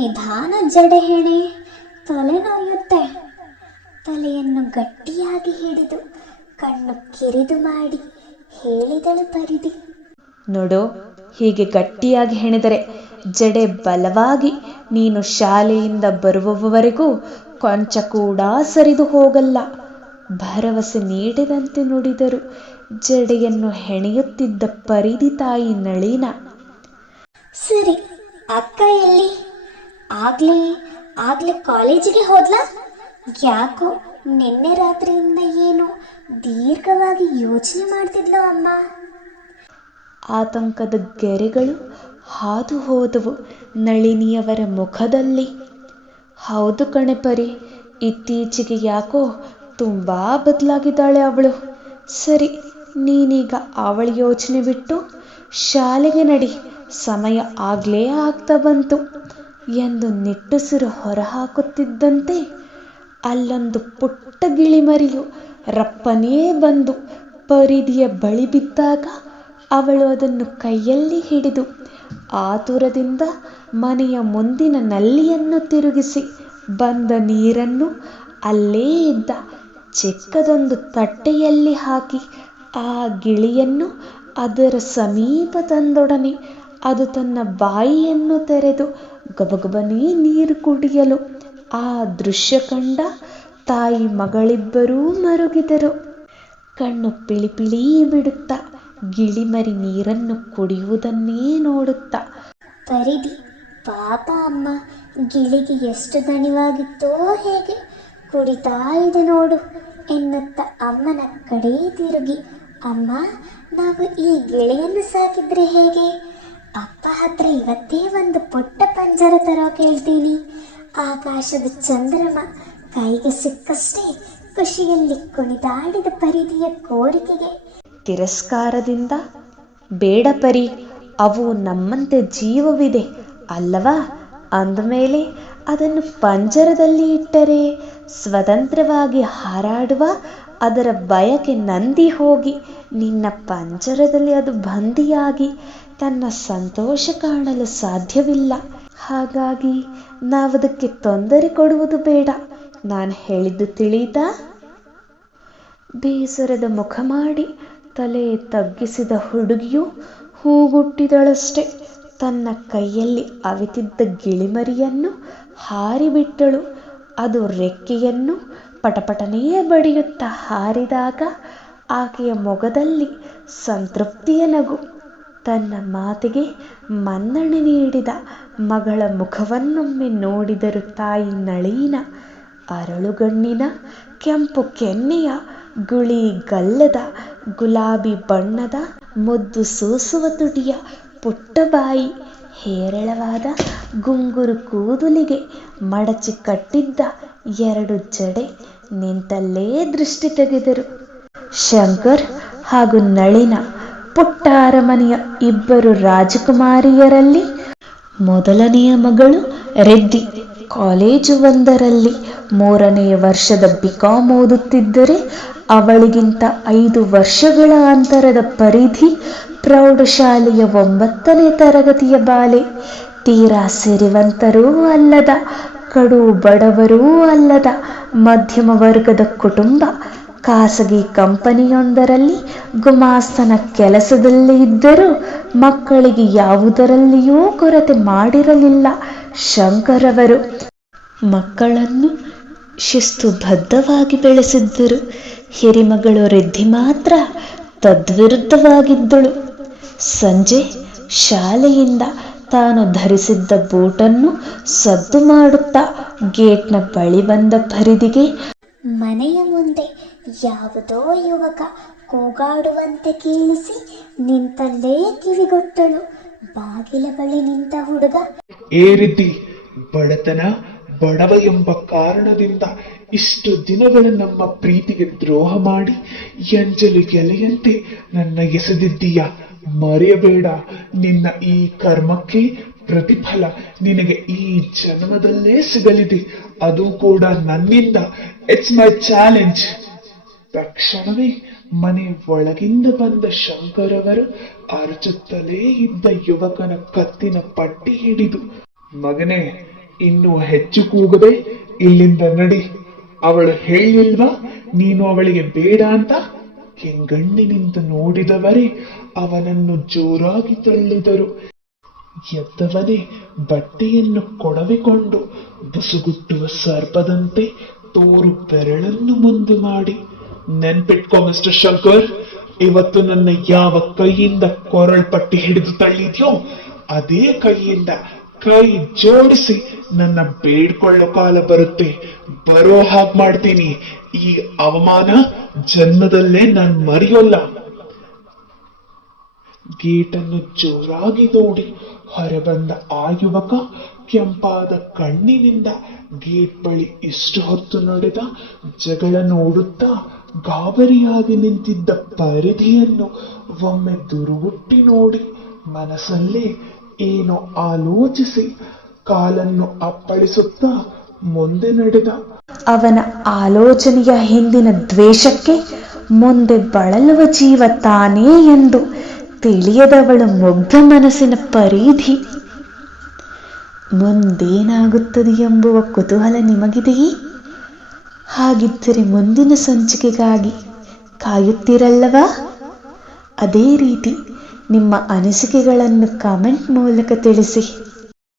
ನಿಧಾನ ಜಡೆ ಹೆಣೆ ತಲೆ ನೋಯುತ್ತೆ. ತಲೆಯನ್ನು ಗಟ್ಟಿಯಾಗಿ ಹಿಡಿದು ಕಣ್ಣು ಕಿರಿದು ಮಾಡಿ ಹೇಳಿದಳು ಪರಿದಿ ನೋಡು ಹೀಗೆ ಗಟ್ಟಿಯಾಗಿ ಹೆಣೆದರೆ ಜಡೆ ಬಲವಾಗಿ ನೀನು ಶಾಲೆಯಿಂದ ಬರುವವರೆಗೂ ಕೊಂಚ ಕೂಡ ಸರಿದು ಹೋಗಲ್ಲ. ಭರವಸೆ ನೀಡಿದಂತೆ ನುಡಿದರು ಜಡೆಯನ್ನು ಹೆಣೆಯುತ್ತಿದ್ದ ಪರಿದಿ ತಾಯಿ ನಳಿನ. ಸರಿ ಅಕ್ಕ ಎಲ್ಲಿ? ಆಗ್ಲೇ ಆಗ್ಲೇ ಕಾಲೇಜಿಗೆ ಹೋದ್ಲಾ? ಯಾಕೋ ನಿನ್ನೆ ರಾತ್ರಿಯಿಂದ ಏನು ದೀರ್ಘವಾಗಿ ಯೋಚನೆ ಮಾಡ್ತಿದ್ಲೋ ಅಮ್ಮ. ಆತಂಕದ ಗೆರೆಗಳು ಹಾದು ಹೋದವು ನಳಿನಿಯವರ ಮುಖದಲ್ಲಿ. ಹೌದು ಕಣೆ ಪರಿ, ಇತ್ತೀಚೆಗೆ ಯಾಕೋ ತುಂಬ ಬದಲಾಗಿದ್ದಾಳೆ ಅವಳು. ಸರಿ, ನೀನೀಗ ಅವಳ ಯೋಚನೆ ಬಿಟ್ಟು ಶಾಲೆಗೆ ನಡಿ, ಸಮಯ ಆಗ್ಲೇ ಆಗ್ತಾ ಬಂತು. ಎಂದು ನಿಟ್ಟುಸಿರು ಹೊರಹಾಕುತ್ತಿದ್ದಂತೆ ಅಲ್ಲೊಂದು ಪುಟ್ಟ ಗಿಳಿಮರಿಯು ರಪ್ಪನೇ ಬಂದು ಪರಿಧಿಯ ಬಳಿ ಬಿದ್ದಾಗ ಅವಳು ಅದನ್ನು ಕೈಯಲ್ಲಿ ಹಿಡಿದು ಆತುರದಿಂದ ಮನೆಯ ಮುಂದಿನ ನಲ್ಲಿಯನ್ನು ತಿರುಗಿಸಿ ಬಂದ ನೀರನ್ನು ಅಲ್ಲೇ ಇದ್ದ ಚಿಕ್ಕದೊಂದು ತಟ್ಟೆಯಲ್ಲಿ ಹಾಕಿ ಆ ಗಿಳಿಯನ್ನು ಅದರ ಸಮೀಪ ತಂದೊಡನೆ ಅದು ತನ್ನ ಬಾಯಿಯನ್ನು ತೆರೆದು ಗಬಗಬನೇ ನೀರು ಕುಡಿಯಲು. ಆ ದೃಶ್ಯ ಕಂಡ ತಾಯಿ ಮಗಳಿಬ್ಬರೂ ಮರುಗಿದರು. ಕಣ್ಣು ಪಿಳಿಪಿಳಿ ಪಿಳಿ ಬಿಡುತ್ತಾ ಗಿಳಿಮರಿ ನೀರನ್ನು ಕುಡಿಯುವುದನ್ನೇ ನೋಡುತ್ತಾ. ಪರಿದಿ ಪಾಪ ಅಮ್ಮ, ಗಿಳಿಗೆ ಎಷ್ಟು ದಣಿವಾಗಿತ್ತೋ ಹೇಗೆ? ಕುಡಿತಾ ಇದೆ ನೋಡು, ಎನ್ನುತ್ತ ಅಮ್ಮನ ಕಡೆ ತಿರುಗಿ. ಅಮ್ಮ, ನಾವು ಈ ಗಿಳಿಯನ್ನು ಸಾಕಿದ್ರೆ ಹೇಗೆ? ಅಪ್ಪ ಹತ್ರ ಇವತ್ತೇ ಪುಟ್ಟ ಪಂಜರ ತರೋ ಕೇಳ್ತೀನಿ ಆಕಾಶದ ಚಂದ್ರಮ ಕೈಗೆ ಸಿಕ್ಕಷ್ಟೇ ಖುಷಿಯಲ್ಲಿ ಕುಣಿದಾಡಿದ ಪರಿಧಿಯ ಕೋರಿಕೆಗೆ. ತಿರಸ್ಕಾರದಿಂದ, ಬೇಡ ಪರಿ, ಅವು ನಮ್ಮಂತೆ ಜೀವವಿದೆ ಅಲ್ಲವಾ? ಅಂದಮೇಲೆ ಅದನ್ನು ಪಂಜರದಲ್ಲಿ ಇಟ್ಟರೆ ಸ್ವತಂತ್ರವಾಗಿ ಹಾರಾಡುವ ಅದರ ಬಯಕೆ ನಂದಿ ಹೋಗಿ, ನಿನ್ನ ಪಂಜರದಲ್ಲಿ ಅದು ಬಂದಿಯಾಗಿ, ತನ್ನ ಸಂತೋಷ ಕಾಣಲು ಸಾಧ್ಯವಿಲ್ಲ. ಹಾಗಾಗಿ ನಾವದಕ್ಕೆ ತೊಂದರೆ ಕೊಡುವುದು ಬೇಡ. ನಾನು ಹೇಳಿದ್ದು ತಿಳಿಯಿತಾ ಬೇಸರದ ಮುಖ ಮಾಡಿ, ತಲೆ ತಗ್ಗಿಸಿದ ಹುಡುಗಿಯು ಹೂಗುಟ್ಟಿದಳಷ್ಟೆ. ತನ್ನ ಕೈಯಲ್ಲಿ ಅವಿತಿದ್ದ ಗಿಳಿಮರಿಯನ್ನು ಹಾರಿಬಿಟ್ಟಳು. ಅದು ರೆಕ್ಕೆಯನ್ನು ಪಟಪಟನೇ ಬಡಿಯುತ್ತಾ ಹಾರಿದಾಗ ಆಕೆಯ ಮೊಗದಲ್ಲಿ ಸಂತೃಪ್ತಿಯ ನಗು. ತನ್ನ ಮಾತಿಗೆ ಮನ್ನಣೆ ನೀಡಿದ ಮಗಳ ಮುಖವನ್ನೊಮ್ಮೆ ನೋಡಿದರು ತಾಯಿ ನಳೀನ ಅರಳುಗಣ್ಣಿನ ಕೆಂಪು ಕೆನ್ನೆಯ ಗುಳಿ ಗಲ್ಲದ ಗುಲಾಬಿ ಬಣ್ಣದ ಮುದ್ದು ಸೂಸುವ ತುಟಿಯ ಪುಟ್ಟ ಬಾಯಿ ಹೇರಳವಾದ ಗುಂಗುರು ಕೂದಲಿಗೆ ಮಡಚಿ ಕಟ್ಟಿದ್ದ ಎರಡು ಜಡೆ ನಿಂತಲ್ಲೇ ದೃಷ್ಟಿ ತೆಗೆದರು. ಶಂಕರ್ ಹಾಗೂ ನಳಿನ ಪುಟ್ಟ ಅರಮನೆಯ ಇಬ್ಬರು ರಾಜಕುಮಾರಿಯರಲ್ಲಿ ಮೊದಲನೆಯ ಮಗಳು ರೆಡ್ಡಿ. ಕಾಲೇಜು ಒಂದರಲ್ಲಿ ಮೂರನೆಯ ವರ್ಷದ ಬಿಕಾಂ ಓದುತ್ತಿದ್ದರೆ ಅವಳಿಗಿಂತ ಐದು ವರ್ಷಗಳ ಅಂತರದ ಪರಿಧಿ ಪ್ರೌಢಶಾಲೆಯ ಒಂಬತ್ತನೇ ತರಗತಿಯ ಬಾಲೆ. ತೀರಾ ಸಿರಿವಂತರೂ ಅಲ್ಲದ, ಕಡು ಬಡವರೂ ಅಲ್ಲದ, ಮಧ್ಯಮ ವರ್ಗದ ಕುಟುಂಬ, ಖಾಸಗಿ ಕಂಪನಿಯೊಂದರಲ್ಲಿ, ಗುಮಾಸ್ತನ ಕೆಲಸದಲ್ಲಿ ಇದ್ದರೂ ಮಕ್ಕಳಿಗೆ ಯಾವುದರಲ್ಲಿಯೂ ಕೊರತೆ ಮಾಡಿರಲಿಲ್ಲ ಶಂಕರವರು. ಮಕ್ಕಳನ್ನು ಶಿಸ್ತುಬದ್ಧವಾಗಿ ಬೆಳೆಸಿದ್ದರು. ಹಿರಿಮಗಳು ರಿದ್ಧಿ ಮಾತ್ರ ತದ್ವಿರುದ್ಧವಾಗಿದ್ದಳು. ಸಂಜೆ ಶಾಲೆಯಿಂದ ತಾನು ಧರಿಸಿದ್ದ ಬೂಟನ್ನು ಸದ್ದು ಮಾಡುತ್ತಾ ಗೇಟ್ನ ಬಳಿ ಬಂದ ಪರಿದಿಗೆ ಮನೆಯ ಮುಂದೆ ಯಾವುದೋ ಯುವಕ ಕೂಗಾಡುವಂತೆ ಕೇಳಿಸಿ ನಿಂತಲ್ಲೇ ಕಿವಿಗೊಟ್ಟಳು ಬಾಗಿಲ ಬಳಿ ನಿಂತ ಹುಡುಗ ಏ ರೀತಿ ಬಡತನ ಬಡವ ಎಂಬ ಕಾರಣದಿಂದ ಇಷ್ಟು ದಿನಗಳ ನಮ್ಮ ಪ್ರೀತಿಗೆ ದ್ರೋಹ ಮಾಡಿ ಎಂಜಲು ಗೆಲೆಯಂತೆ ನನ್ನ ಎಸೆದಿದ್ದೀಯ? ಮರೆಯಬೇಡ. ನಿನ್ನ ಈ ಕರ್ಮಕ್ಕೆ ಪ್ರತಿಫಲ ನಿನಗೆ ಈ ಜನ್ಮದಲ್ಲೇ ಸಿಗಲಿದೆ. ಅದು ಕೂಡ ನನ್ನಿಂದ. ಇಟ್ಸ್ ಮೈ ಚಾಲೆಂಜ್ ತಕ್ಷಣವೇ ಮನೆ ಒಳಗಿಂದ ಬಂದ ಶಂಕರವರು ಅರಚುತ್ತಲೇ ಇದ್ದ ಯುವಕನ ಕತ್ತಿನ ಪಟ್ಟಿ ಹಿಡಿದು, ಮಗನೇ ಇನ್ನು ಹೆಚ್ಚು ಕೂಗದೆ ಇಲ್ಲಿಂದ ನಡಿ. ಅವಳು ಹೇಳಿಲ್ವಾ, ನೀನು ಅವಳಿಗೆ ಬೇಡ ಅಂತ? ಕೆಂಗಣ್ಣಿನಿಂದ ನೋಡಿದವರೇ ಅವನನ್ನು ಜೋರಾಗಿ ತಳ್ಳಿದರು. ಎದ್ದವನೇ ಬಟ್ಟೆಯನ್ನು ಕೊಡವಿಕೊಂಡು ಬುಸುಗುಟ್ಟುವ ಸರ್ಪದಂತೆ ತೋರು ಬೆರಳನ್ನು ಮುಂದೆ ಮಾಡಿ. ನೆನ್ಪಿಟ್ಕೋ ಮಿಸ್ಟರ್ ಶಂಕರ್, ಇವತ್ತು ನನ್ನ ಯಾವ ಕೈಯಿಂದ ಕೊರಳ್ಪಟ್ಟಿ ಹಿಡಿದು ತಳ್ಳಿದ್ಯೋ, ಅದೇ ಕೈಯಿಂದ ಕೈ ಜೋಡಿಸಿ ನನ್ನ ಬೇಡ್ಕೊಳ್ಳೋ ಕಾಲ ಬರುತ್ತೆ. ಬರೋ ಹಾಗೆ ಮಾಡ್ತೀನಿ. ಈ ಅವಮಾನ ಜನ್ಮದಲ್ಲೇ ನಾನು ಮರೆಯೋಲ್ಲ. ಗೇಟನ್ನು ಜೋರಾಗಿ ನೋಡಿ ಹೊರಬಂದ ಆ ಯುವಕ ಕೆಂಪಾದ ಕಣ್ಣಿನಿಂದ ಗೇಟ್ ಬಳಿ ಇಷ್ಟು ಹೊತ್ತು ನಡೆದ ಜಗಳ ನೋಡುತ್ತಾ ಗಾಬರಿಯಾಗಿ ನಿಂತಿದ್ದ ಪರಿಧಿಯನ್ನು ಒಮ್ಮೆ ದುರುಗುಟ್ಟಿ ನೋಡಿ ಮನಸ್ಸಲ್ಲೇ ಏನೋ ಆಲೋಚಿಸಿ, ಕಾಲನ್ನು ಅಪ್ಪಳಿಸುತ್ತಾ ಮುಂದೆ ನಡೆದ. ಅವನ ಆಲೋಚನೆಯ ಹಿಂದಿನ ದ್ವೇಷಕ್ಕೆ ಮುಂದೆ ಬಳಲುವ ಜೀವ ತಾನೇ ಎಂದು ತಿಳಿಯದವಳು ಮುಗ್ಧ ಮನಸ್ಸಿನ ಪರಿಧಿ. ಮುಂದೇನಾಗುತ್ತದೆ ಎಂಬುವ ಕುತೂಹಲ ನಿಮಗಿದೆಯೇ? ಹಾಗಿದ್ದರೆ ಮುಂದಿನ ಸಂಚಿಕೆಗಾಗಿ ಕಾಯುತ್ತೀರಲ್ಲವಾ? ಅದೇ ರೀತಿ ನಿಮ್ಮ ಅನಿಸಿಕೆಗಳನ್ನು ಕಾಮೆಂಟ್ ಮೂಲಕ ತಿಳಿಸಿ.